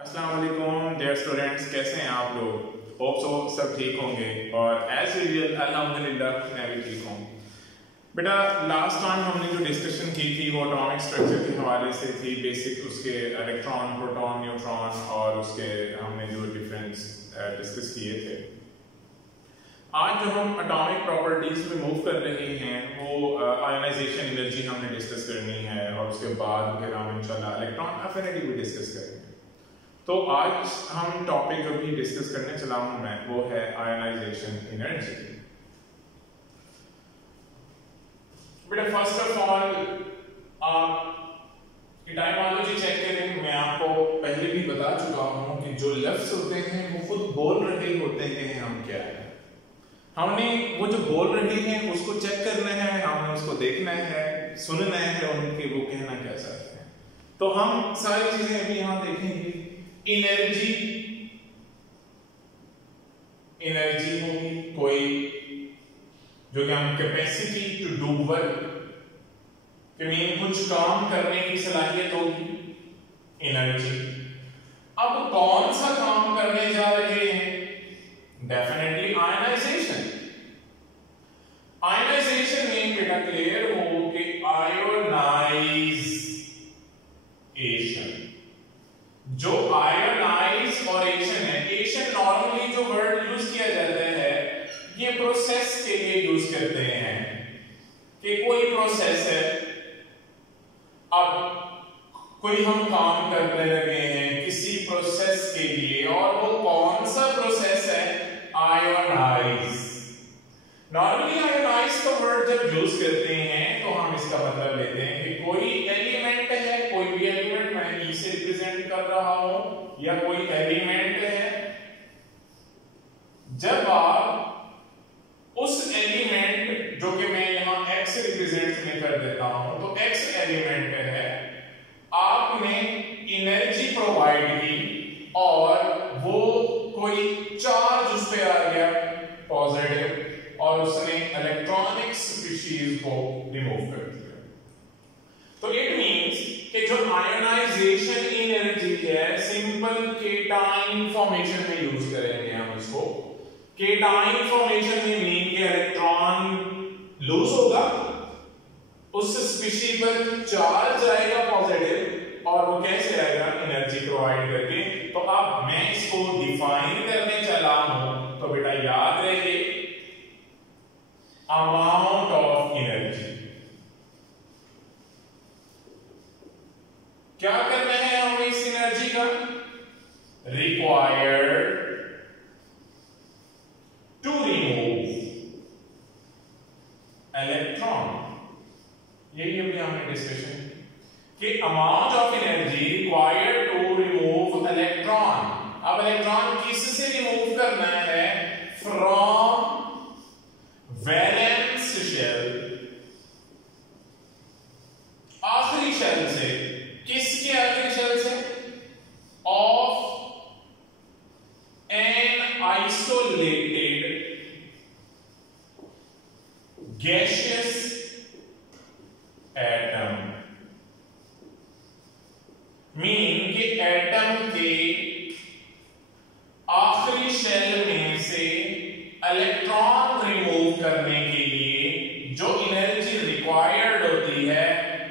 अस्सलाम वालेकुम dear students, कैसे हैं आप लोग? होप सो सब ठीक होंगे और एज यूजुअल अल्हम्दुलिल्लाह मैं भी ठीक हूँ। बेटा लास्ट टाइम हमने जो डिस्कशन की थी वो एटॉमिक स्ट्रक्चर के हवाले से थी, बेसिक उसके इलेक्ट्रॉन, प्रोटॉन, न्यूट्रॉन और उसके हमने जो डिफरेंस डिस्कस किए थे। आज जो हम एटॉमिक प्रॉपर्टीज में मूव कर रहे हैं वो आयोनाइजेशन एनर्जी हमने डिस्कस करनी है और उसके बाद फिर हम इंशाल्लाह इलेक्ट्रॉन एफिनिटी भी डिस्कस करेंगे। तो आज हम टॉपिक जो भी डिस्कस करने चला हूं मैं वो है आयोनाइजेशन एनर्जी। बेटा फर्स्ट ऑफ ऑल आप इटाइमोलॉजी चेक करें। मैं आपको पहले भी बता चुका हूं कि जो लफ्ज होते हैं वो खुद बोल रहे होते हैं हम क्या है। हमने वो जो बोल रहे हैं उसको चेक करना है, हमने उसको देखना है, सुनना है उनके वो कहना कैसा है। तो हम सारी चीजें अभी यहां देखेंगे। एनर्जी होगी कोई जो कि हम कैपेसिटी टू डू वर्क के मीन कुछ काम करने की सलाहियत होगी एनर्जी। अब कौन सा काम करने जा रहे हैं? Definitely ionisation. आयोनाइजेशन में बेटा क्लियर हो कि आयोनाइजेशन, जो आयोनाइज और एशन है, एशन नॉर्मली जो वर्ड यूज किया जाता है ये प्रोसेस के लिए यूज करते हैं कि कोई प्रोसेस है, अब कोई हम काम करने लगे हैं किसी प्रोसेस के लिए और वो कौन सा प्रोसेस है? आयोनाइज। नॉर्मली आयोनाइज का वर्ड जब यूज करते हैं तो हम इसका मतलब लेते हैं कि कोई एलिमेंट है, कोई भी एलिमेंट मैं ई से रिप्रेजेंट कर रहा हूं या कोई एलिमेंट है, जब आप उस एलिमेंट जो कि मैं यहां एक्स रिप्रेजेंट में कर देता हूं तो एक्स एलिमेंट है, आपने एनर्जी प्रोवाइड की और वो कोई चार्ज उस पे आ गया पॉजिटिव और उसने इलेक्ट्रॉनिक स्पीशीज को रिमूव कर दिया। तो इट मींस कि जो आयोनाइजेशन एनर्जी है सिंपल केटाइन फॉर्मेशन में यूज करेंगे हम इसको। केटाइन फॉर्मेशन में मीन के इलेक्ट्रॉन लूज होगा, उस स्पीशी पर चार्ज आएगा पॉजिटिव और वो कैसे आएगा? एनर्जी प्रोवाइड करके। तो अब मैं इसको डिफाइन करने चला हूं तो बेटा याद रहे अमाउंट ऑफ एनर्जी। क्या करना है हमें इस एनर्जी का? Required to remove electron. यही अभी हमने डिस्कशन कि amount of energy required to remove electron. अब इलेक्ट्रॉन किससे रिमूव करना है? फ्रॉम वैलेंस शेल, आखिरी शेल से। किसके आखिरी शेल से? Of an isolated gaseous atom. Mean कि एटम के आखिरी शेल में से इलेक्ट्रॉन रिमूव करने के लिए जो एनर्जी रिक्वायर्ड होती है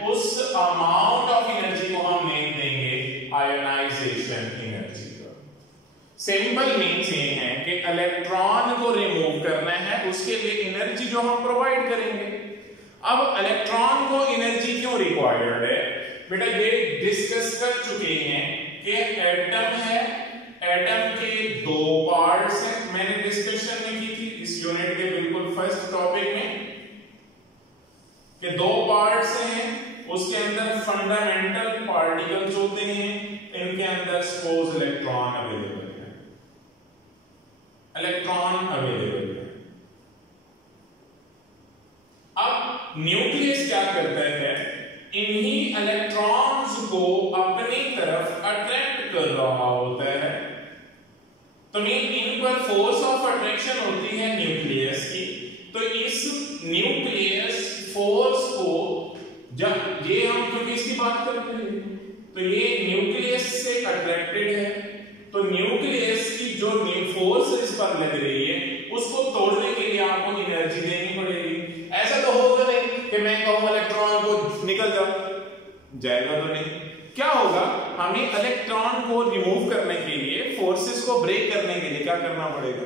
उस अमाउंट ऑफ एनर्जी को हम नेम देंगे आयोनाइजेशन एनर्जी का। सिंपल मीन्स ये है कि इलेक्ट्रॉन को रिमूव करना है, उसके लिए एनर्जी जो हम प्रोवाइड करेंगे। अब इलेक्ट्रॉन को एनर्जी क्यों रिक्वायर्ड है? बेटा ये डिस्कस कर चुके हैं कि एटम है, एटम के दो पार्ट्स हैं। मैंने डिस्कशन में की थी इस यूनिट के बिल्कुल फर्स्ट टॉपिक में कि दो पार्ट्स हैं, उसके अंदर फंडामेंटल पार्टिकल्स होते हैं, इनके अंदर सपोज इलेक्ट्रॉन अवेलेबल है, इलेक्ट्रॉन अवेलेबल है। अब न्यूक्लियस क्या करता है? इन्हीं इलेक्ट्रॉन्स को अपनी तरफ अट्रैक्ट कर रहा होता है। तो इन पर फोर्स ऑफ अट्रैक्शन होती है न्यूक्लियस की। तो इस न्यूक्लियस फोर्स को जब ये हम क्योंकि इसकी बात करते हैं तो ये न्यूक्लियस से अट्रैक्टेड है तो न्यूक्लियस की जो फोर्स इस पर लग रही है उसको तोड़ने के लिए आपको एनर्जी देनी पड़ेगी। ऐसा तो होगा नहीं कि मैं कहूं इलेक्ट्रॉन को निकल जाएगा तो नहीं। क्या होगा, हमें इलेक्ट्रॉन को रिमूव करने के लिए, फोर्सेस को ब्रेक करने के लिए क्या करना पड़ेगा,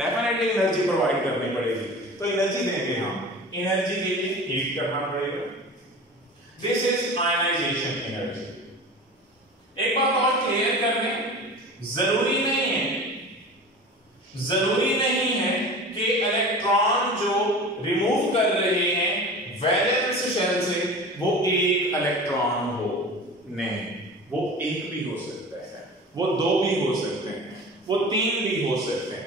डेफिनेटली एनर्जी प्रोवाइड करनी पड़ेगी। तो एनर्जी देंगे हम, एनर्जी के लिए हीट करना पड़ेगा। This is ionisation energy. एक बात और क्लियर कर दें, जरूरी नहीं है कि इलेक्ट्रॉन जो रिमूव कर रहे हैं वैलेंस शेल से वो एक इलेक्ट्रॉन हो, नहीं, वो एक भी हो सकता है, वो दो भी हो सकते हैं, वो तीन भी हो सकते हैं।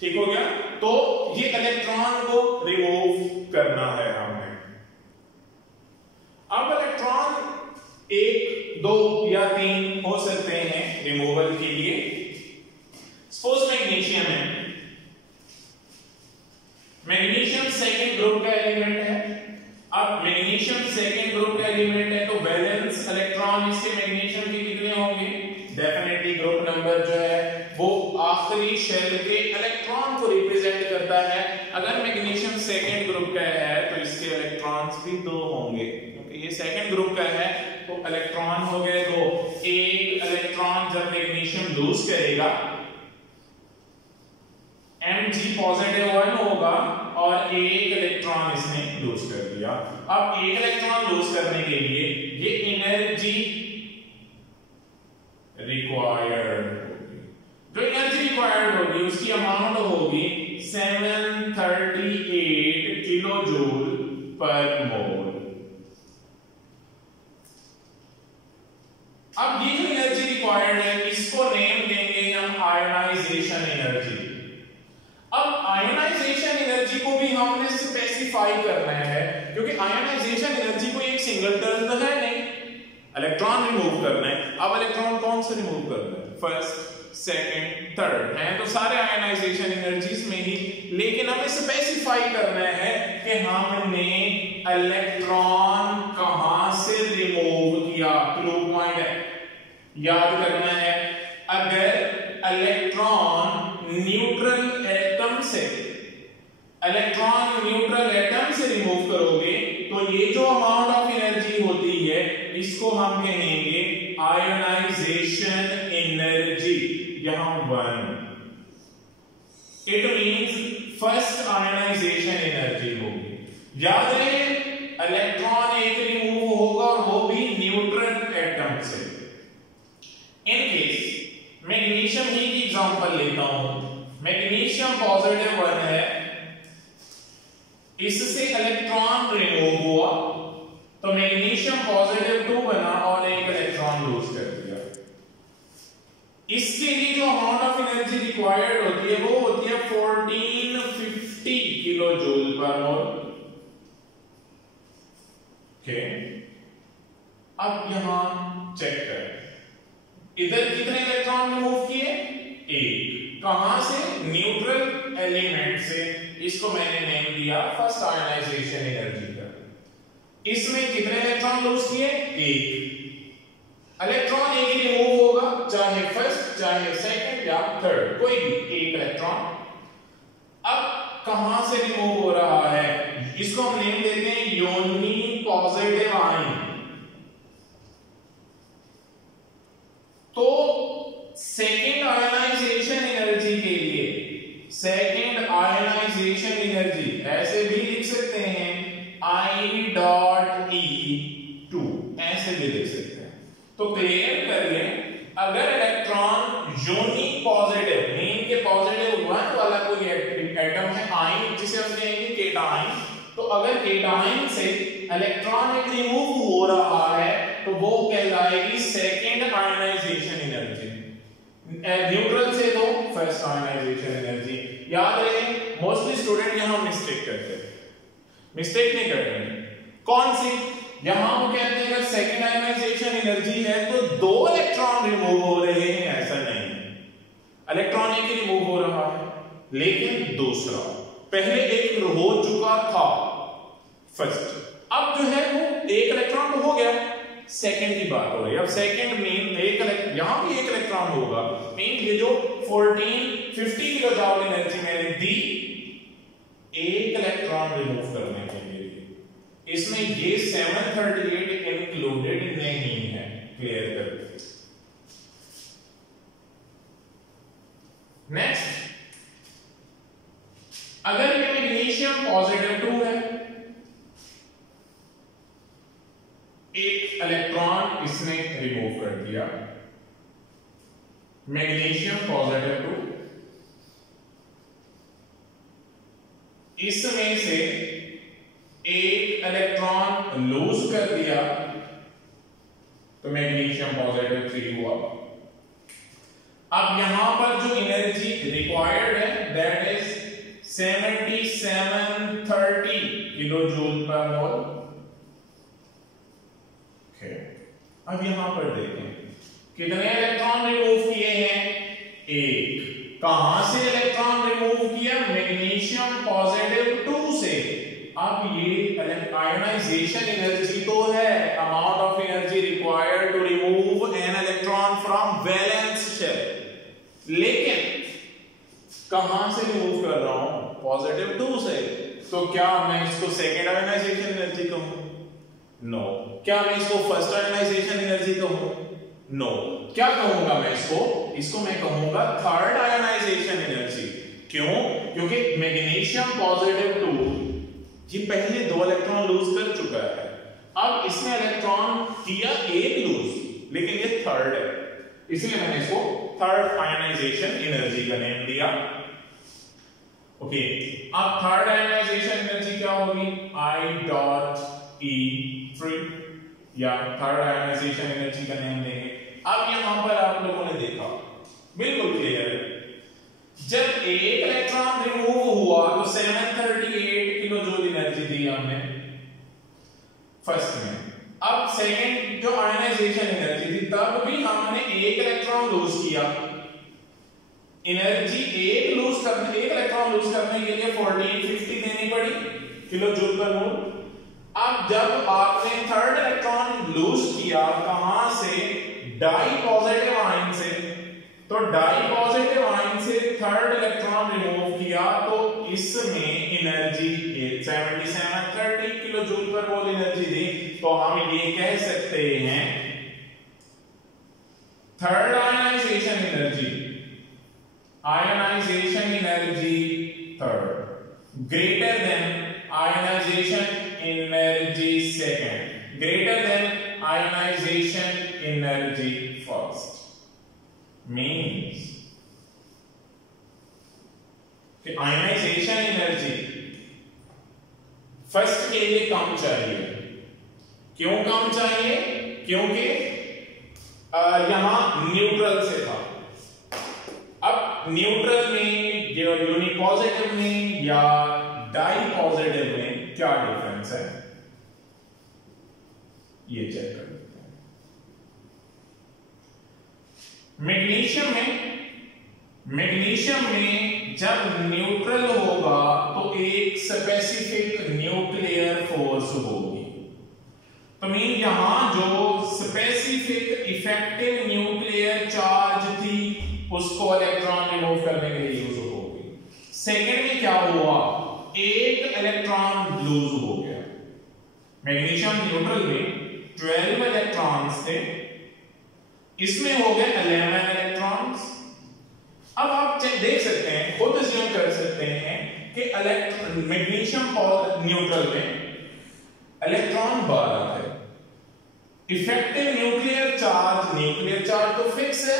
ठीक हो गया। तो ये इलेक्ट्रॉन को रिमूव करना है हमें। अब इलेक्ट्रॉन एक, दो या तीन हो सकते हैं रिमूवल के लिए। सपोज मैग्नीशियम है, मैग्नीशियम सेकंड ग्रुप का एलिमेंट है। अब मैग्नीशियम सेकंड ग्रुप का एलिमेंट है तो वैलेंस इलेक्ट्रॉन इसके मैग्नीशियम के कितने होंगे, डेफिनेटली ग्रुप नंबर जो है वो आखिरी शेल के इलेक्ट्रॉन को रिप्रेजेंट करता है। अगर मैग्नीशियम सेकंड ग्रुप का है तो इसके इलेक्ट्रॉन्स भी दो होंगे, क्योंकि ये सेकंड ग्रुप का है तो इलेक्ट्रॉन हो गए दो। एक इलेक्ट्रॉन जब मैग्नीशियम लूज करेगा Mg पॉजिटिव 1 होगा और एक इलेक्ट्रॉन इसने लूज कर दिया। अब एक इलेक्ट्रॉन लूज करने के लिए ये एनर्जी रिक्वायर्ड होगी, जो एनर्जी रिक्वायर्ड होगी उसकी अमाउंट होगी 738 किलो जूल पर मोल। अब ये जो एनर्जी रिक्वायर्ड है इसको नेम देंगे हम आयोनाइजेशन एनर्जी। अब आयोनाइजेशन एनर्जी को भी हमने स्पेसिफाई करना है, क्योंकि आयोनाइजेशन एनर्जी को एक सिंगल टर्म तो है नहीं, इलेक्ट्रॉन रिमूव करना है। अब इलेक्ट्रॉन कौन से रिमूव करना है, फर्स्ट, सेकंड, थर्ड है तो सारे आयोनाइजेशन एनर्जीज में ही, लेकिन हमें स्पेसिफाई करना है कि हमने इलेक्ट्रॉन कहां से रिमूव किया। क्लू पॉइंट है, याद करना है। अगर इलेक्ट्रॉन न्यूट्रल एटम से रिमूव करोगे तो ये जो अमाउंट ऑफ एनर्जी होती है इसको हम कहेंगे आयोनाइजेशन एनर्जी, यहां 1। It means first ionisation energy होगी। याद रहे इलेक्ट्रॉन एक रिमूव होगा और वो भी न्यूट्रल एटम से। इन केस मैग्नीशियम ही की एग्जांपल लेता हूं, मैग्नीशियम पॉजिटिव 1 है, इससे इलेक्ट्रॉन रिमूव हुआ तो मैग्नीशियम पॉजिटिव 2 बना और एक इलेक्ट्रॉन लूज कर दिया। इसके लिए जो अमाउंट ऑफ एनर्जी रिक्वायर्ड होती है वो होती है 1450 किलो जूल पर मोल। ओके, अब यहां चेक करें, इधर कितने इलेक्ट्रॉन रिमूव किए, एक। कहां से, न्यूट्रल एलिमेंट से। इसको मैंने नेम दिया फर्स्ट आयोनाइजेशन एनर्जी का। इसमें कितने इलेक्ट्रॉन लूज किए, एक। इलेक्ट्रॉन एक ही रिमूव होगा, चाहे फर्स्ट चाहे सेकंड या थर्ड, कोई भी एक इलेक्ट्रॉन। अब कहां से रिमूव हो रहा है, इसको हम नेम देते हैं यूनी पॉजिटिव आयन। तो सेकेंड आयोनाइजेशन एनर्जी के लिए, सेकेंड आयोनाइजेशन एनर्जी ऐसे भी लिख सकते हैं I.E2, ऐसे भी लिख सकते हैं। तो क्लियर कर लें, अगर इलेक्ट्रॉन यूनिक पॉजिटिव, मीन के पॉजिटिव 1 वाला कोई एटम है आयन, जिसे हम कहेंगे केटायन, तो अगर केटायन से इलेक्ट्रॉन एक रिमूव हो रहा है तो वो कहलाएगी सेकेंड आयोनाइजेशन एनर्जी। न्यूट्रल से तो फर्स्ट आयोनाइजेशन एनर्जी। याद रहे, मोस्टली स्टूडेंट यहां मिस्टेक करते हैं, मिस्टेक नहीं करते हैं। कौन सी, यहां वो कहते हैं अगर सेकेंड आयोनाइजेशन एनर्जी है तो दो इलेक्ट्रॉन रिमूव हो रहे हैं, ऐसा नहीं है। इलेक्ट्रॉन एक ही रिमूव हो रहा है, लेकिन दूसरा, पहले एक हो चुका था फर्स्ट, अब जो है वो एक इलेक्ट्रॉन तो हो गया, सेकंड की बात हो रही है। अब सेकंड मीन एक, यहां भी एक इलेक्ट्रॉन इलेक्ट्रॉन होगा, मीन ये जो 50 किलो जूल एनर्जी मैंने दी एक इलेक्ट्रॉन रिमूव करने के लिए, इसमें ये 738 इंक्लूडेड नहीं है। क्लियर कर दे। नेक्स्ट, अगर ये मैग्नीशियम पॉजिटिव 2 है, एक इलेक्ट्रॉन इसने रिमूव कर दिया, मैग्नीशियम पॉजिटिव 2, इसमें से एक इलेक्ट्रॉन लूज कर दिया तो मैग्नीशियम पॉजिटिव 3 हुआ। अब यहां पर जो एनर्जी रिक्वायर्ड है that is 7730 kilo joule per mole. अब यहां पर देखें कितने इलेक्ट्रॉन रिमूव किए हैं, एक। कहां से इलेक्ट्रॉन रिमूव किया, मैग्नीशियम पॉजिटिव 2 से। अब ये आयोनाइजेशन एनर्जी तो है, amount of energy required to remove an electron from valence shell, लेकिन कहां से रिमूव कर रहा हूं, पॉजिटिव 2 से। तो क्या मैं इसको सेकेंड आयोनाइजेशन एनर्जी कहूं, नो। क्या मैं इसको फर्स्ट आयोनाइजेशन एनर्जी कहूं, नो। क्या कहूंगा मैं इसको मैं कहूंगा थर्ड आयोनाइजेशन एनर्जी। क्यों, क्योंकि मैग्नीशियम पॉजिटिव 2 ये पहले 2 इलेक्ट्रॉन लूज कर चुका है, अब इसने इलेक्ट्रॉन किया एक लूज, लेकिन ये थर्ड है, इसलिए मैंने इसको थर्ड आयोनाइजेशन एनर्जी का नेम दिया। ओके, अब थर्ड आयोनाइजेशन एनर्जी क्या होगी, I.E3 या थर्ड आयोनाइजेशन एनर्जी का नेम देंगे। अब यहां पर आप लोगों ने देखा बिल्कुल क्लियर है, जब एक इलेक्ट्रॉन रिमूव हुआ तो 738 किलो जूल एनर्जी दी हमने फर्स्ट में। अब सेकंड जो आयोनाइजेशन एनर्जी थी तब भी हमने एक इलेक्ट्रॉन लूज किया, एनर्जी एक इलेक्ट्रॉन लूज करने के लिए 1450 देनी पड़ी किलो जूल पर मोल। अब जब आपने थर्ड इलेक्ट्रॉन लूज किया, कहां से, डाई पॉजिटिव आयन से, तो डाई पॉजिटिव आयन से थर्ड इलेक्ट्रॉन रिमूव किया तो इसमें एनर्जी 7730 किलो जूल पर मोल एनर्जी दी। तो हम ये कह सकते हैं third ionisation energy third greater than ionisation energy second, greater than ionisation energy first. Means कि आयोनाइजेशन एनर्जी फर्स्ट के लिए कम चाहिए। क्यों कम चाहिए, क्योंकि यहां न्यूट्रल से था। अब न्यूट्रल में, यूनिपॉजिटिव में या डाई पॉजिटिव में क्या डिफरेंस है, ये चेक कर लेते हैं। मैग्नीशियम में जब न्यूट्रल होगा तो एक स्पेसिफिक न्यूक्लियर फोर्स होगी। तो मीन यहां जो स्पेसिफिक इफेक्टिव न्यूक्लियर चार्ज थी उसको इलेक्ट्रॉन रिमूव करने के लिए यूज होगी। सेकेंड में क्या हुआ, एक इलेक्ट्रॉन लूज हो गया। मैग्नीशियम न्यूट्रल में 12 इलेक्ट्रॉन्स थे, इसमें हो गए 11 इलेक्ट्रॉन्स। अब आप देख सकते हैं, खुद अज्यूम कर सकते हैं कि मैग्नीशियम न्यूट्रल में इलेक्ट्रॉन 12 थे। इफेक्टिव न्यूक्लियर चार्ज तो फिक्स है,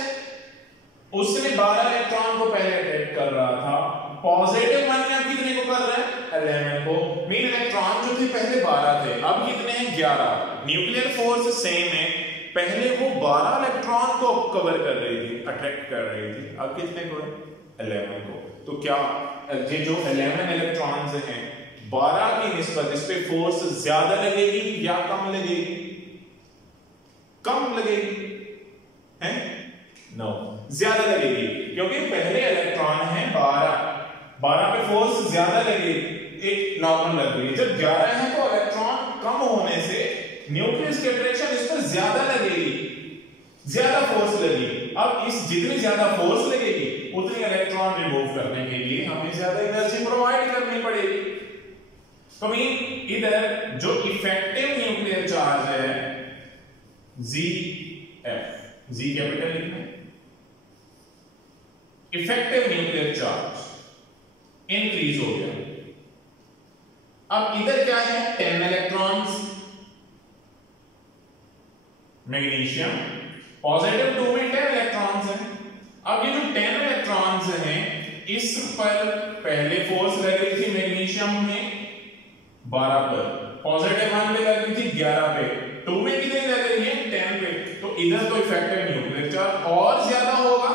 उसने 12 इलेक्ट्रॉन को पहले अटैक कर रहा था, पॉजिटिव वन में अब कितने को कर रहा है, 11 को। मीन इलेक्ट्रॉन जो थे पहले 12 थे, अब कितने हैं, 11। न्यूक्लियर फोर्स सेम है, पहले वो 12 इलेक्ट्रॉन को कवर कर रही थी, अट्रैक्ट कर रही थी, अब कितने को है, 11 को। तो क्या ये जो 11 इलेक्ट्रॉन्स हैं 12 की निस्बत इस पे फोर्स ज्यादा लगेगी या कम लगेगी, कम लगेगी, है नो, ज्यादा लगेगी, क्योंकि पहले इलेक्ट्रॉन है 12 पे फोर्स ज्यादा लगेगी, एक नॉर्मल लग रही है। जब 11 है तो इलेक्ट्रॉन कम होने से न्यूक्लियस की अट्रैक्शन इस पर ज्यादा लगेगी, ज्यादा फोर्स लगेगी। अब इस जितनी ज्यादा फोर्स लगेगी उतनी इलेक्ट्रॉन रिमूव करने के लिए हमें ज्यादा एनर्जी प्रोवाइड करनी पड़ेगी। तो मीन इधर जो इफेक्टिव न्यूक्लियर चार्ज है ZF, Z कैपिटल लिखना है, इफेक्टिव न्यूक्लियर चार्ज इंक्रीज हो गया। अब इधर क्या है 10 इलेक्ट्रॉन्स मैग्नीशियम, पॉजिटिव 2 में 10 इलेक्ट्रॉन्स हैं। अब ये जो 10 इलेक्ट्रॉन्स हैं इस पर पहले फोर्स लग रही थी मैग्नीशियम में 12 पर, पॉजिटिव 1 पे लग रही थी 11 पे, 2 में कितने लग रही है 10 पे। तो इधर तो इफेक्टिव न्यूक्लियर चार्ज और ज्यादा होगा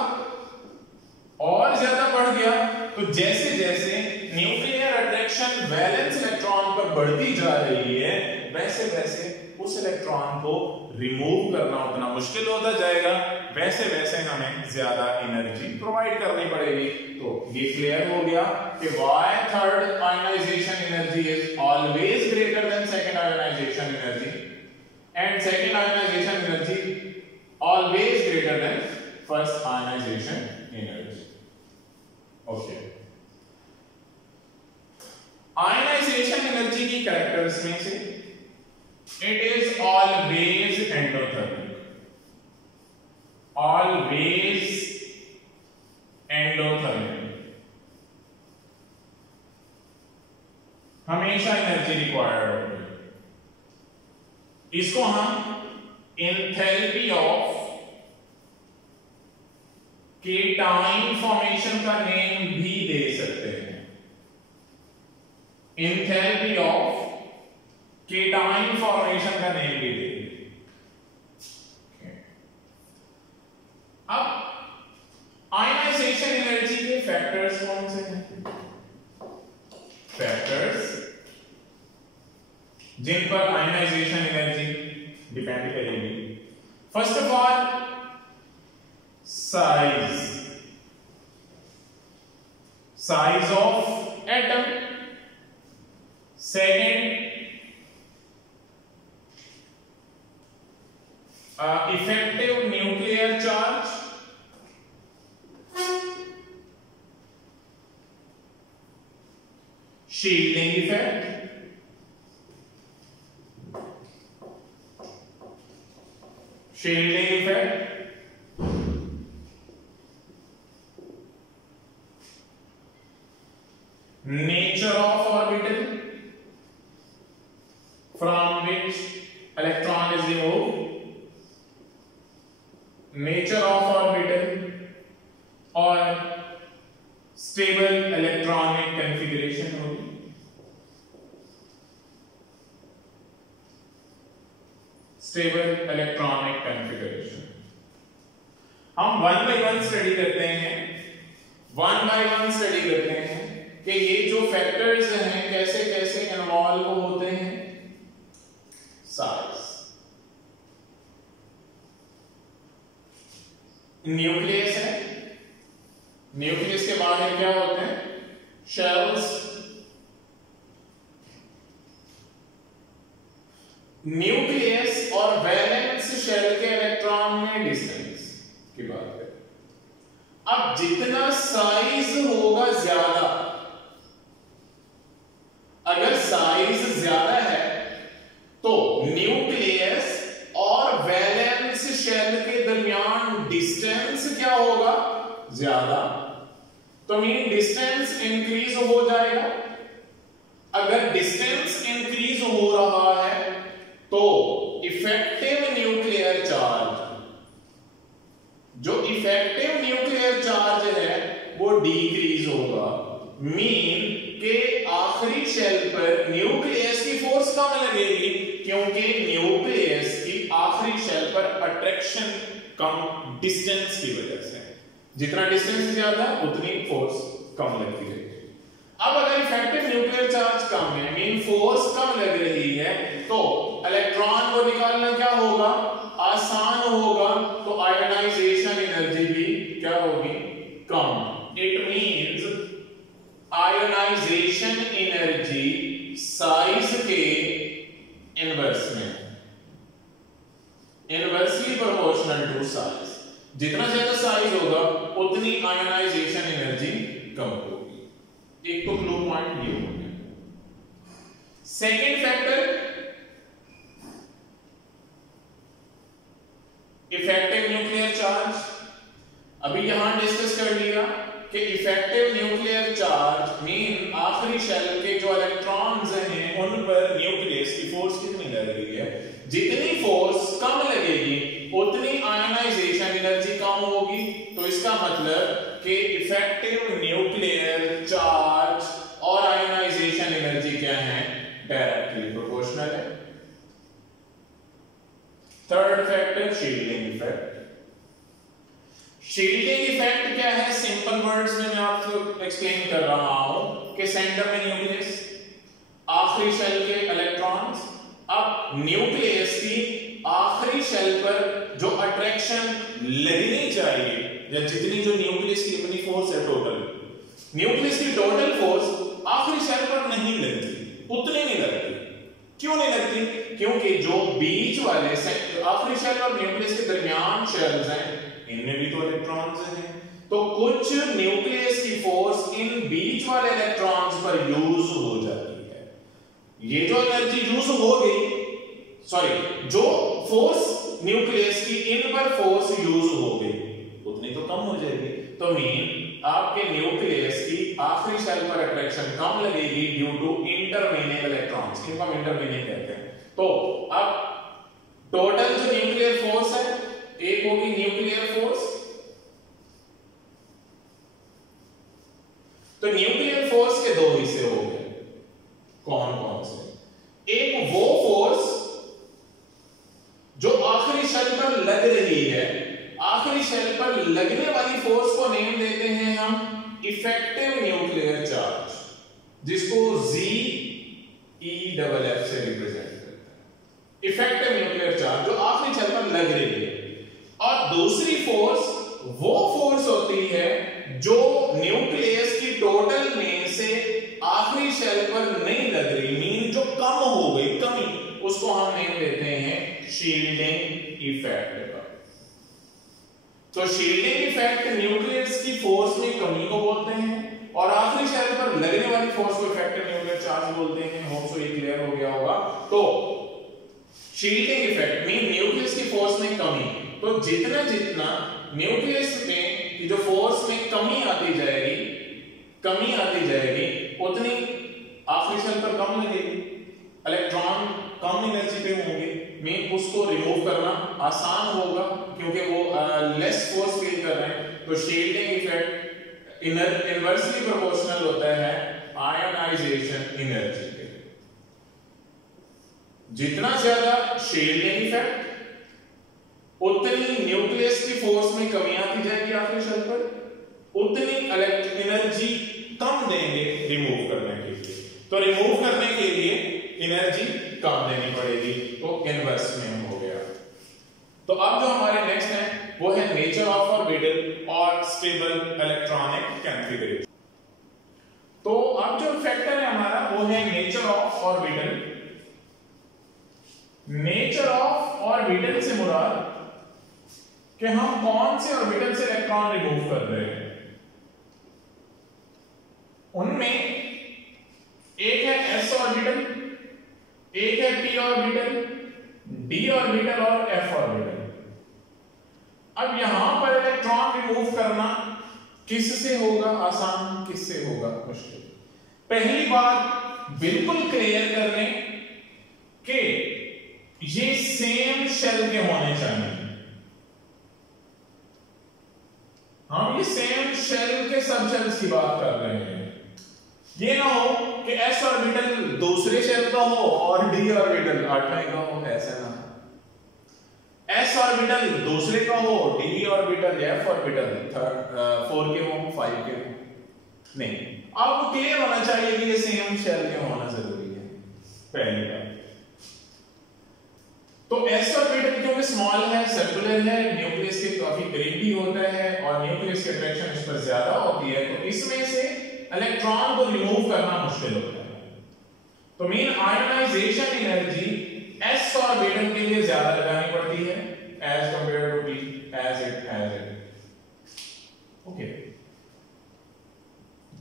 और ज्यादा बढ़ गया। तो जैसे जैसे न्यूक्लियर अट्रैक्शन वैलेंस इलेक्ट्रॉन पर बढ़ती जा रही है वैसे वैसे उस इलेक्ट्रॉन को रिमूव करना उतना मुश्किल होता जाएगा, वैसे वैसे हमें ज्यादा एनर्जी प्रोवाइड करनी पड़ेगी। तो ये क्लियर हो गया कि why third ionisation energy is always greater than second ionisation energy and second ionisation energy always greater than first ionisation energy. Okay, ionisation energy की कैरेक्टर्स में से it is always endothermic, always endothermic, हमेशा energy required होगी। इसको हम enthalpy of cation formation का name भी दे सकते हैं, एंथैल्पी ऑफ केटाइन फॉर्मेशन का नेम भी दे। अब आयनाइजेशन एनर्जी के फैक्टर्स कौन से हैं? फैक्टर्स जिन पर आयनाइजेशन एनर्जी डिपेंड करेगी। First of all size, size of atom. Second effective nuclear charge. Shielding effect, shielding effect, nature of orbital from which electron is removed, nature of orbital और stable electronic configuration होगी। Stable electronic configuration हम one by one study करते हैं, one by one study करते हैं कि ये जो फैक्टर्स हैं कैसे कैसे इन्वॉल्व होते हैं। साइज, न्यूक्लियस है, न्यूक्लियस के बाहर क्या होते हैं? शेल्स। न्यूक्लियस और वैलेंस शेल के इलेक्ट्रॉन में डिस्टेंस की बात करें। अब जितना साइज होगा ज्यादा, अगर साइज ज्यादा है तो न्यूक्लियस और वैलेंस शेल के दरमियान डिस्टेंस क्या होगा? ज्यादा। तो मीन डिस्टेंस इंक्रीज हो जाएगा। अगर डिस्टेंस इंक्रीज हो रहा है तो इफेक्टिव न्यूक्लियर चार्ज, जो इफेक्टिव न्यूक्लियर चार्ज है वो डिक्रीज होगा। मीन के आखिरी शेल पर न्यूक्लियस की फोर्स कम लगेगी क्योंकि न्यूक्लियस की आखिरी शेल पर अट्रैक्शन कम, डिस्टेंस की वजह से। जितना डिस्टेंस ज्यादा उतनी फोर्स कम लगती है। अब अगर इफेक्टिव न्यूक्लियर चार्ज कम है, मीन फोर्स कम लग रही है, तो इलेक्ट्रॉन को निकालना क्या होगा? आसान होगा। तो आयोनाइजेशन एनर्जी भी क्या होगी? कम। It means ionisation energy size के इनवर्स में, इनवर्सली प्रोपोर्शनल टू साइज। जितना ज्यादा साइज होगा उतनी आयोनाइजेशन एनर्जी कम होगी। एक तो क्लू पॉइंट ये हो गया। Second factor effective nuclear charge. अभी यहां डिस्कस कर लिया कि इफेक्टिव न्यूक्लियर चार्ज मीन आखिरी शेल के जो इलेक्ट्रॉन्स हैं उन पर न्यूक्लियस की फोर्स कितनी लग रही है। जितनी फोर्स कम लगेगी उतनी आयोनाइजेशन एनर्जी कम होगी। तो इसका मतलब कि इफेक्टिव न्यूक्लियर चार्ज और आयोनाइजेशन एनर्जी क्या है, डायरेक्टली प्रोपोर्शनल है। Third factor shielding effect. Shielding effect क्या है, सिंपल वर्ड्स में मैं आपको एक्सप्लेन कर रहा हूं कि सेंटर में न्यूक्लियस, आखिरी शेल के इलेक्ट्रॉन्स। अब न्यूक्लियस की आखिरी शेल पर जो अट्रैक्शन लगनी चाहिए या जितनी जो न्यूक्लियस की अपनी फोर्स है टोटल, न्यूक्लियस की टोटल फोर्स आखिरी शेल पर नहीं लगती, उतनी नहीं लगती। क्यों नहीं लगती? क्योंकि जो बीच वाले आखिरी शेल और न्यूक्लियस के दरमियान शेल्स हैं इनमें भी तो इलेक्ट्रॉन्स हैं, तो कुछ न्यूक्लियस की फोर्स इन बीच वाले इलेक्ट्रॉन्स पर यूज हो जाती है। ये जो एनर्जी यूज हो गई, सॉरी जो फोर्स न्यूक्लियस की इन पर फोर्स यूज हो गई उतनी तो कम हो जाएगी। तो मीन आपके न्यूक्लियस की आखिरी शेल पर अट्रैक्शन कम लगेगी ड्यू टू इंटरमीनिंग इलेक्ट्रॉन्स, इनको हम इंटरमीनिंग कहते हैं। तो अब टोटल जो न्यूक्लियर फोर्स है, एक होगी न्यूक्लियर फोर्स। तो न्यूक्लियर फोर्स के दो हिस्से हो गए, कौन कौन से? एक वो फोर्स जो आखिरी शेल पर लग रही है, आखिरी शेल पर लगने वाली फोर्स को नेम देते हैं हम इफेक्टिव न्यूक्लियर चार्ज, जिसको ZeF से रिप्रेजेंट करते हैं। इफेक्टिव न्यूक्लियर चार्ज जो आखिरी शेल पर लग रही है। और दूसरी फोर्स वो फोर्स होती है जो न्यूक्लियस की टोटल में से आखिरी शेल पर नहीं लग रही, मीन जो कम हो गई, कमी, उसको हम नेम देते हैं शील्डिंग इफेक्ट का। तो शील्डिंग इफेक्ट न्यूक्लियस की फोर्स में कमी को बोलते हैं और आखिरी शेल पर लगने वाली फोर्स को इफेक्टिव न्यूक्लियर चार्ज बोलते हैं। होप सो ये क्लियर हो गया होगा। तो शील्डिंग इफेक्ट मीन न्यूक्लियस की फोर्स में कमी। तो जितना जितना न्यूक्लियस में जो फोर्स में कमी आती जाएगी उतनी आखिरी शेल पर कम लगेगी, इलेक्ट्रॉन कम एनर्जी पे होंगे, मीन उसको रिमूव करना आसान होगा क्योंकि वो लेस फोर्स फील कर रहे हैं। तो शील्डिंग इफेक्ट इनवर्सली प्रोपोर्शनल होता है आयोनाइजेशन एनर्जी के। जितना ज्यादा शील्डिंग इफेक्ट उतनी न्यूक्लियस की फोर्स में कमी आती जाएगी आखिरी शेल पर, उतनी एनर्जी कम देंगे रिमूव करने के लिए। तो रिमूव करने के लिए एनर्जी कम देनी पड़ेगी, तो इनवर्स में हो गया। तो अब जो हमारे नेक्स्ट है वो है नेचर ऑफ ऑर्बिटल और स्टेबल इलेक्ट्रॉनिक कॉन्फ़िगरेशन। तो अब जो फैक्टर है हमारा वो है nature of orbital. Nature of orbital से मुराद कि हम कौन से ऑर्बिटल से इलेक्ट्रॉन रिमूव कर रहे हैं। उनमें एक है s ऑर्बिटल, एक है p ऑर्बिटल, d ऑर्बिटल और f ऑर्बिटल। अब यहां पर इलेक्ट्रॉन रिमूव करना किससे होगा आसान, किससे होगा मुश्किल? पहली बात बिल्कुल क्लियर कर लें कि ये सेम शेल के होने चाहिए। हम ये सेम शेल के सब शेल्स की बात कर रहे हैं। ये ना हो कि s ऑर्बिटल दूसरे शेल का हो और d ऑर्बिटल आठवें का हो, ऐसा ना। s ऑर्बिटल दूसरे का हो, d ऑर्बिटल f ऑर्बिटल 4 के हो, 5 के हो, नहीं। आपको क्लियर होना चाहिए कि ये सेम शेल के होना जरूरी है, पहली बात। तो s ऑर्बिटल क्योंकि स्मॉल है, सर्कुलर है, न्यूक्लियस के काफी करीब भी होता है और न्यूक्लियस की अट्रैक्शन इस पर ज्यादा होती है, तो इसमें से इलेक्ट्रॉन को रिमूव करना मुश्किल होता है। तो mean ionisation energy s orbital के लिए ज्यादा लगानी पड़ती है as compare to p, as it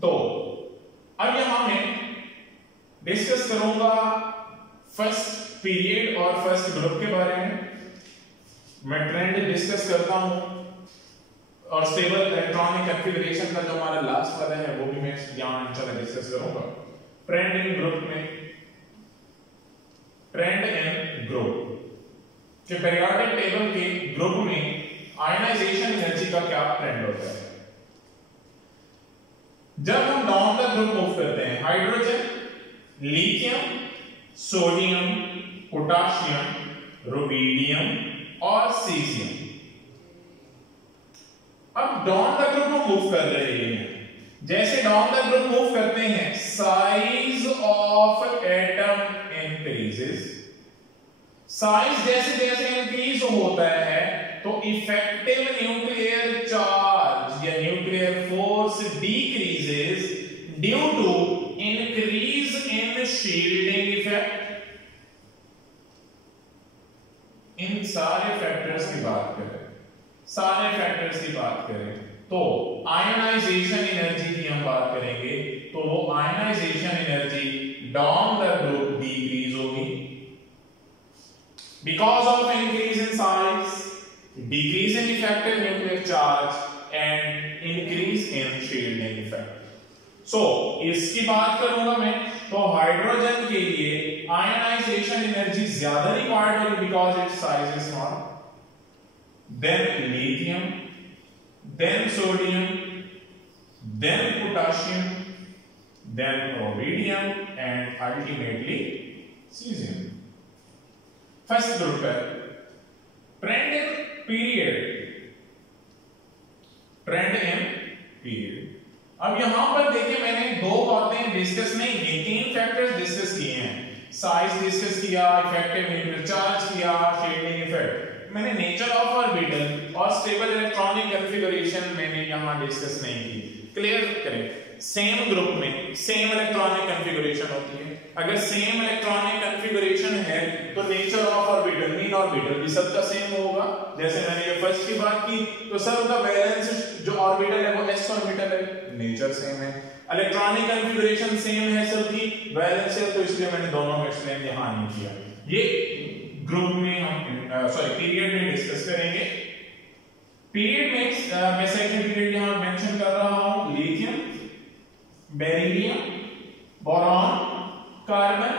तो अब यहां मैं डिस्कस करूंगा फर्स्ट पीरियड और फर्स्ट ग्रुप के बारे में। मैं ट्रेंड डिस्कस करता हूं और स्टेबल इलेक्ट्रॉनिक कॉन्फ़िगरेशन का जो हमारा लास्ट वाला है वो भी मैं यहां इंशाल्लाह डिस्कस करूंगा। ट्रेंड इन ग्रुप में, ट्रेंड इन ग्रुप के पीरियोडिक टेबल के ग्रुप में आयनाइजेशन एनर्जी का क्या ट्रेंड होता है। जब हम डाउन द ग्रुप मूव करते हैं, hydrogen, lithium, sodium, potassium, rubidium और सीजियम। अब डाउन द ग्रुप में मूव कर रहे हैं, जैसे डाउन द ग्रुप मूव करते हैं size of atom increases. Size जैसे जैसे इंक्रीज होता है तो इफेक्टिव न्यूक्लियर चार्ज या nuclear force decreases due to increase in shielding effect. इन सारे फैक्टर्स की बात करें, तो आयनाइजेशन एनर्जी की हम बात करेंगे, तो वो ionisation energy down the group decrease होगी because of increase in size, decrease in effective nuclear charge and increase in shielding effect. So इसकी बात करूंगा मैं, तो हाइड्रोजन के लिए आयनाइजेशन एनर्जी ज्यादा रिक्वायर्ड होगी because its size is small, then lithium, then sodium, then potassium, then rubidium and ultimately cesium। First group है trend in period, trend in period. अब यहां पर देखिए मैंने दो बातें डिस्कस नहीं की, तीन फैक्टर्स डिस्कस किए हैं, साइज डिस्कस किया, इफेक्टिव न्यूक्लियर चार्ज किया, शील्डिंग इफेक्ट। मैंने नेचर ऑफ ऑर्बिटल और स्टेबल इलेक्ट्रॉनिक कॉन्फ़िगरेशन मैंने यहां डिस्कस नहीं की। क्लियर करें, सेम ग्रुप में सेम इलेक्ट्रॉनिक कॉन्फ़िगरेशन होती है। अगर सेम इलेक्ट्रॉनिक कॉन्फ़िगरेशन है तो nature of orbital, mean orbital भी सबका सेम होगा। जैसे मैंने ये फर्स्ट की बात की तो सबका बैलेंस जो ऑर्बिटल है वो s ऑर्बिटल है, नेचर सेम है। इलेक्ट्रॉनिक कॉन्फ़िगरेशन सेम है सबकी, बैलेंस है, तो इसलिए मैंने दोनों को एक्सप्लेन यहां नहीं किया। ये ग्रुप में हम पीरियड में डिस्कस करेंगे। पीरियड में मैं सेकंड पीरियड यहां मेंशन कर रहा हूं, lithium, beryllium, boron, carbon,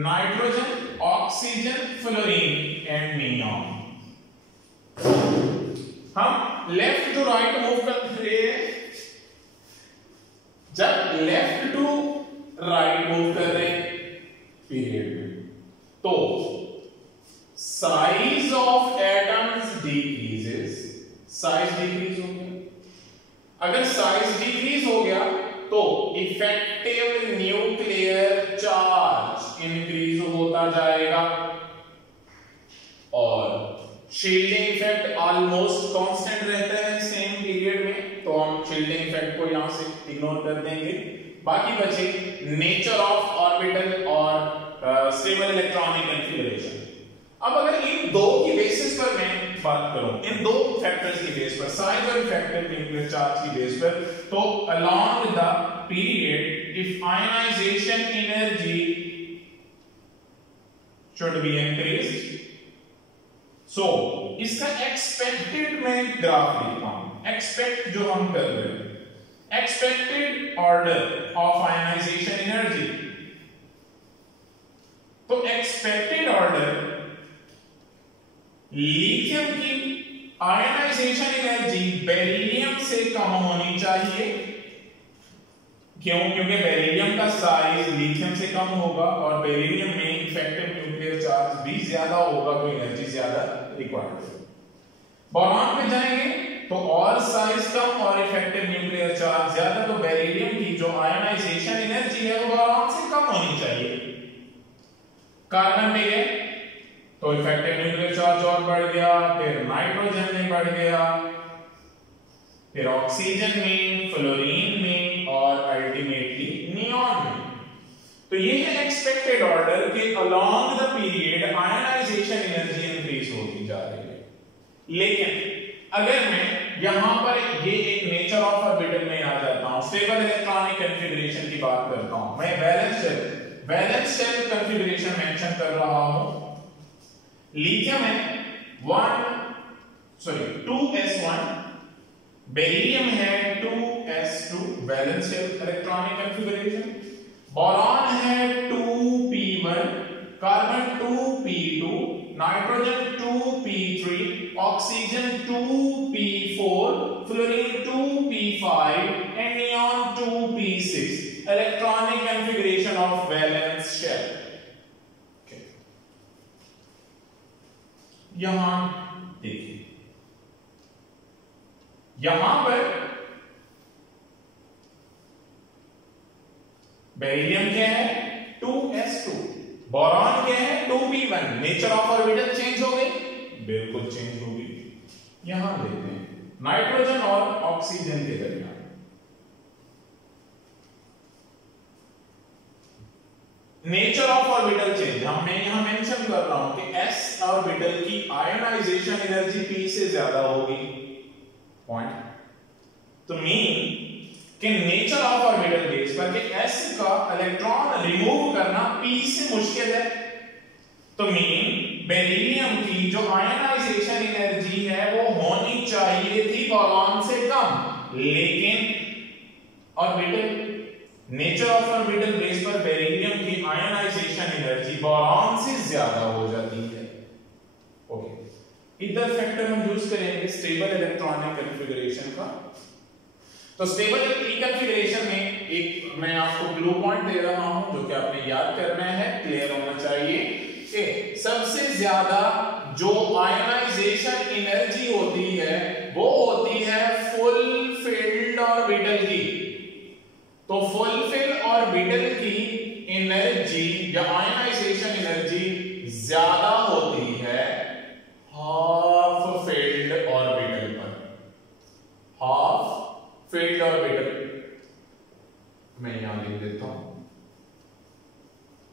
nitrogen, oxygen, fluorine and neon. हम लेफ्ट टू राइट मूव कर रहे हैं। जब लेफ्ट टू राइट मूव कर रहे हैं पीरियड में, तो size of atoms decreases, size decrease हो गया। अगर साइज डिक्रीज हो गया तो इफेक्टिव न्यूक्लियर चार्ज इंक्रीज होता जाएगा और शील्डिंग इफेक्ट ऑलमोस्ट कांस्टेंट रहता है सेम पीरियड में, तो हम शील्डिंग इफेक्ट को यहां से इग्नोर कर देंगे। बाकी बचे नेचर ऑफ ऑर्बिटल और स्टेबल इलेक्ट्रॉनिक कॉन्फ़िगरेशन। अब अगर इन दो की बेसिस पर मैं बात करूं, इन दो फैक्टर्स की बेस पर, साइज और इफेक्टिव न्यूक्लियर चार्ज की बेस पर, तो along the period if ionisation energy should be increased, so इसका एक्सपेक्टेड मैं ग्राफ लिखता हूं। एक्सपेक्ट जो हम कर रहे हैं, expected order of ionisation energy, तो एक्सपेक्टेड ऑर्डर लिथियम की आयनाइजेशन एनर्जी बेरिलियम से कम होनी चाहिए। क्यों? क्योंकि बेरिलियम का साइज लिथियम से कम होगा और बेरिलियम में इफेक्टिव न्यूक्लियर चार्ज भी ज्यादा होगा, तो एनर्जी ज्यादा रिक्वायर्ड होगी। बोरॉन पे जाएंगे तो और साइज कम और इफेक्टिव न्यूक्लियर चार्ज ज्यादा, तो बेरिलियम की जो आयनाइजेशन एनर्जी है वो बोरॉन से कम होनी चाहिए। कार्बन पे गए तो इफेक्टिव न्यूक्लियर चार्ज और बढ़ गया, फिर नाइट्रोजन में बढ़ गया, फिर ऑक्सीजन में, फ्लोरीन में और अल्टीमेटली नियॉन में। तो ये है एक्सपेक्टेड ऑर्डर के along the period ionisation energy increase होती जा रही है। लेकिन अगर मैं यहां पर ये एक नेचर ऑफ ऑर्बिटल में आ जाता हूं, स्टेबल इलेक्ट्रॉनिक कॉन्फ़िगरेशन की बात करता हूं मैं। वैलेंस शेल कॉन्फ़िगरेशन मेंशन कर रहा हूं। लिथियम है 2s1, बेरिलियम है 2s2 valence shell electronic configuration, boron है 2p1, carbon 2p2, nitrogen 2p3, oxygen 2p4, fluorine 2p5 and neon 2p6 electronic configuration of valence shell. यहां देखिए, यहां पर बेरिलियम क्या है 2s2, बोरॉन क्या है 2p1, nature of orbital change हो गई, बिल्कुल चेंज हो गई। यहां देखते हैं नाइट्रोजन और ऑक्सीजन के दरमियान नेचर ऑफ ऑर्बिटल चेंज मैं यहां मेंशन कर रहा हूं कि s ऑर्बिटल की आयोनाइजेशन एनर्जी p से ज्यादा होगी। पॉइंट तो मीन कि नेचर ऑफ ऑर्बिटल बेस पर कि s का इलेक्ट्रॉन रिमूव करना p से मुश्किल है। तो मीन बेरिलियम की जो आयोनाइजेशन एनर्जी है वो होनी चाहिए थी बोरॉन से कम, लेकिन orbital nature of orbital base पर बेरिलियम की आयोनाइजेशन एनर्जी बोरॉन से ज्यादा हो जाती है। ओके, इधर फैक्टर हम यूज करेंगे स्टेबल इलेक्ट्रॉनिक कॉन्फ़िगरेशन का। तो स्टेबल कॉन्फ़िगरेशन में एक मैं आपको ब्लू पॉइंट दे रहा हूं जो कि आपने याद करना है, क्लियर होना चाहिए कि सबसे ज्यादा जो आयोनाइजेशन एनर्जी होती है वो होती है फुल फील्ड ऑर्बिटल की। तो फुलफिल ऑर्बिटल की एनर्जी या आयोनाइजेशन एनर्जी ज्यादा होती है हाफ फील्ड ऑर्बिटल पर। हाफ फील्ड ऑर्बिटल मैं यहां लिख देता हूं,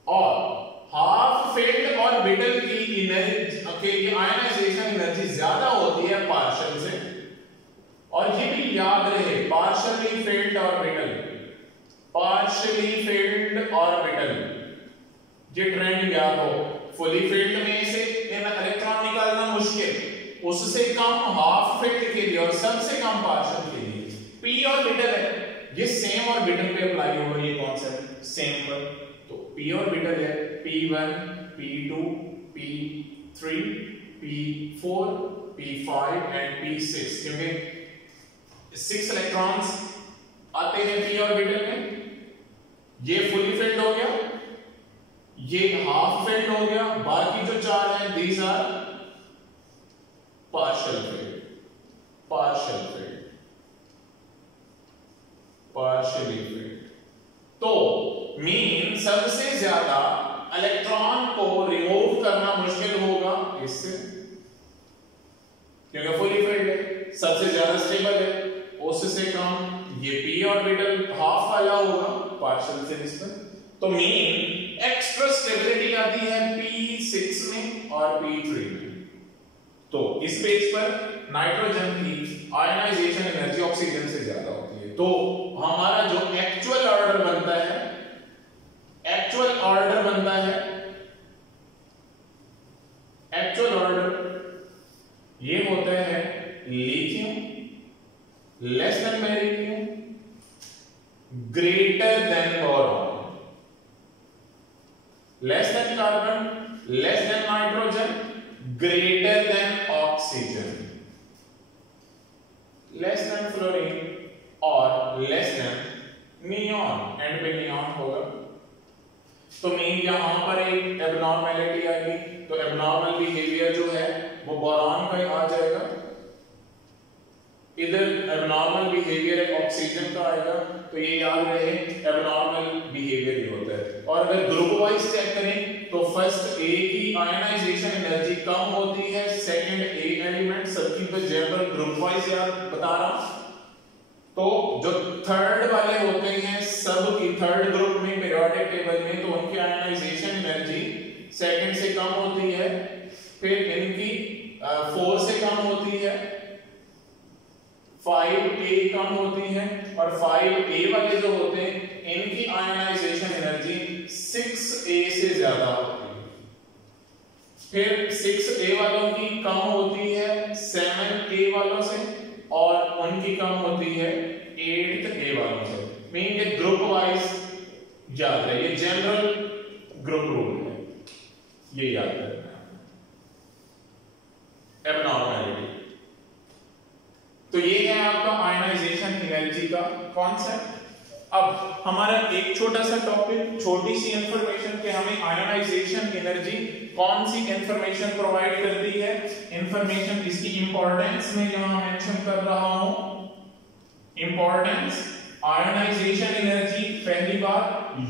और हाफ फील्ड ऑर्बिटल की एनर्जी आयोनाइजेशन एनर्जी ज्यादा होती है पार्शियल से। और ये भी याद रहे partially filled orbital, partially filled orbital, ये ट्रेंड याद हो। फुली फील्ड में से इलेक्ट्रॉन निकालना मुश्किल, उससे कम हाफ फील्ड के लिए और सबसे कम पार्शियल के लिए p ऑर्बिटल है। ये सेम ऑर्बिटल पे अप्लाई हो रही है कॉन्सेप्ट सेम पर। तो p ऑर्बिटल है p1 p2 p3 p4 p5 and p6, क्योंकि 6 इलेक्ट्रॉन्स आते हैं p ऑर्बिटल में। ये फुली फील्ड हो गया, ये हाफ फील्ड हो गया, बाकी जो 4 हैं these are partial filled, partial filled, partially filled. तो मीन सबसे ज्यादा इलेक्ट्रॉन को रिमूव करना मुश्किल होगा इससे, क्योंकि फुली फील्ड है, सबसे ज्यादा स्टेबल है, उससे कम ये p ऑर्बिटल हाफ वाला होगा पार्शियल से निस्बत। तो मीन एक्स्ट्रा स्टेबिलिटी आती है p6 में और p3 में। तो इस पेज पर नाइट्रोजन की आयोनाइजेशन एनर्जी ऑक्सीजन से ज्यादा होती है। तो हमारा जो एक्चुअल ऑर्डर बनता है, एक्चुअल ऑर्डर बनता है, एक्चुअल ऑर्डर ये होता है lithium less than beryllium greater than boron, less than carbon, less than nitrogen, greater than oxygen, less than fluorine और लेस देन नियॉन, एंड पे नियॉन होगा। तो मीन यहां पर एक एबनॉर्मैलिटी आ गई, तो एबनॉर्मल बिहेवियर जो है वो बोरॉन का आ जाएगा, इधर एबनॉर्मल बिहेवियर ऑक्सीजन का आएगा। तो ये याद रहे एबनॉर्मल बिहेवियर ही होता है। और अगर ग्रुप वाइज चेक करें तो फर्स्ट ए की आयोनाइजेशन एनर्जी कम होती है, सेकंड ए एलिमेंट, सबकी तो जनरल ग्रुप वाइज याद बता रहा हूं। तो जो थर्ड वाले होते हैं सब की थर्ड ग्रुप में पीरियोडिक टेबल में, तो उनकी आयोनाइजेशन एनर्जी सेकंड से कम होती है, फिर इनकी 4 से कम होती है, 5a कम होती है और 5a वाले जो होते हैं इनकी आयनाइजेशन एनर्जी 6a से ज्यादा होती है। फिर 6a वालों की कम होती है 7a वालों से और उनकी कम होती है 8a वालों से। मीन के ग्रुप वाइज याद है, ये जनरल ग्रुप रूल है, ये याद रखना। एबनॉर्मैलिटी, तो ये है आपका आयनाइजेशन एनर्जी का कॉन्सेप्ट। अब हमारा एक छोटा सा टॉपिक, छोटी सी इंफॉर्मेशन कि हमें आयनाइजेशन एनर्जी कौन सी इंफॉर्मेशन प्रोवाइड करती है। इंफॉर्मेशन इसकी इंपॉर्टेंस में यहां मेंशन कर रहा हूं। इंपॉर्टेंस, आयनाइजेशन एनर्जी पहली बार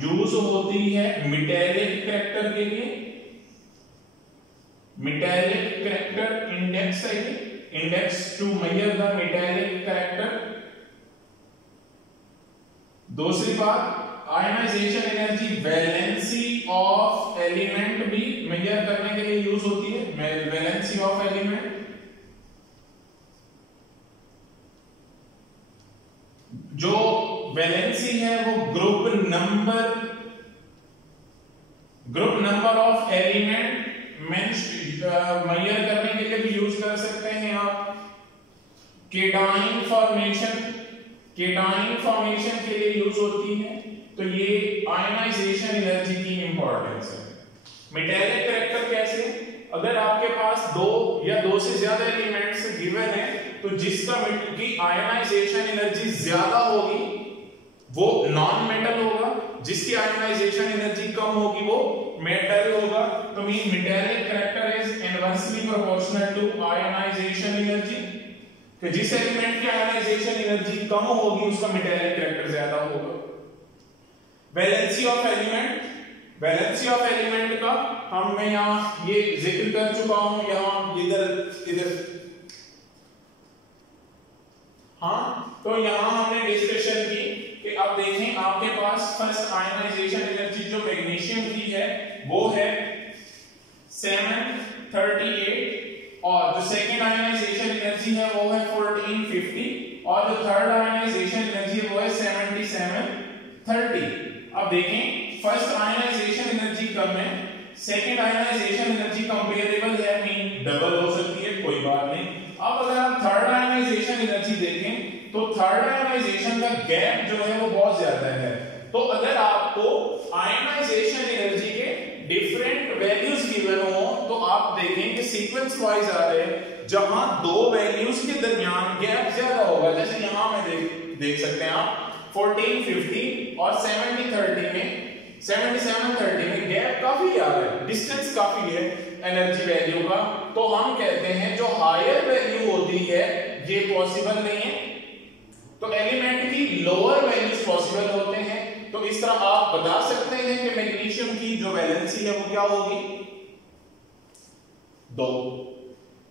यूज होती है मेटालिक कैरेक्टर के लिए। मेटालिक कैरेक्टर इंडेक्स है, index to measure the metallic character. दूसरी बात, ionisation energy valency of element भी मेजर करने के लिए यूज होती है। वैलेंसी ऑफ एलिमेंट, जो वैलेंसी है वो group number of element measure करने के लिए भी यूज कर सकते हैं आप। केटाइन फॉर्मेशन के लिए यूज होती है। तो ये आयनाइजेशन एनर्जी की इंपॉर्टेंस है। मेटालिक कैरेक्टर कैसे, अगर आपके पास दो या दो से ज्यादा एलिमेंट्स गिवन है तो जिसका की आयनाइजेशन एनर्जी ज्यादा होगी वो नॉन मेटल होगा, जिसकी आयनाइजेशन एनर्जी कम होगी वो मेटल होगा। तो mean metallic character is inversely proportional to ionisation energy, कि जिस एलिमेंट की आयनाइजेशन एनर्जी कम होगी उसका मेटालिक कैरेक्टर ज्यादा होगा। Valency of element, valency of element का मैं यहां ये जिक्र कर चुका हूं, यहां इधर हाँ, तो यहां हमने डिस्कशन की कि अब देखें आपके पास फर्स्ट आयनाइजेशन एनर्जी जो मैग्नीशियम की है वो है 738 और जो सेकेंड आयनाइजेशन एनर्जी है वो है 1450 और जो थर्ड आयनाइजेशन एनर्जी है वो है 7730। अब देखें फर्स्ट आयनाइजेशन एनर्जी कम है, सेकेंड आयनाइजेशन एनर्जी कंपेरेबल है, मीन डबल हो सकती है, कोई बात नहीं। अब अगर आप थर्ड आयनाइजेशन एनर्जी देखें तो थर्ड आयनाइजेशन का गैप जो है वो बहुत ज्यादा है। तो अगर आपको आयनाइजेशन एनर्जी के डिफरेंट वैल्यूज गिवन हो तो आप देखें कि सीक्वेंस वाइज आ रहे हैं, जहां दो वैल्यूज के दरमियान गैप ज्यादा होगा। जैसे यहां में देख सकते हैं आप 1450 और 7730 में गैप काफी आ रहा है, डिस्टेंस काफी है एनर्जी वैल्यू का। तो हम कहते हैं जो हायर वैल्यू होती है ये पॉसिबल नहीं है, तो एलिमेंट की लोअर वैल्यूज पॉसिबल होते हैं। तो इस तरह आप बता सकते हैं कि मैग्नीशियम की जो वैलेंसी है वो क्या होगी, 2।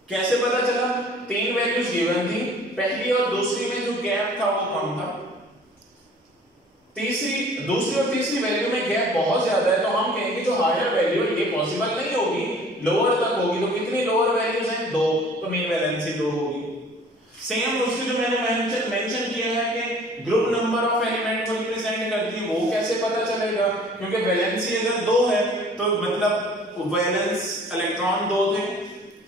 कैसे पता चला, 3 वैल्यूज गिवन थी, पहली और दूसरी में जो गैप था वो कम था, दूसरी और तीसरी वैल्यू में गैप बहुत ज्यादा है। तो हम कहेंगे जो हायर वैल्यू है ये पॉसिबल नहीं होगी, लोअर तक होगी। तो कितनी लोअर वैल्यूज हैं, 2, तो मीन वैलेंसी 2 होगी। सेम उसकी जो मैंने मेंशन किया है कि ग्रुप नंबर ऑफ एलिमेंट को रिप्रेजेंट करती है, वो कैसे पता चलेगा, क्योंकि वैलेंसी अगर 2 है तो मतलब वैलेंस इलेक्ट्रॉन 2 थे,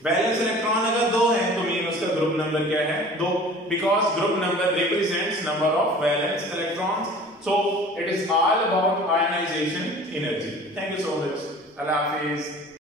वैलेंस इलेक्ट्रॉन अगर 2 है तो मीन उसका ग्रुप नंबर क्या है, 2, because group number represents number of valence electrons. So it is all about ionization energy. Thank you so much. Allah Hafiz.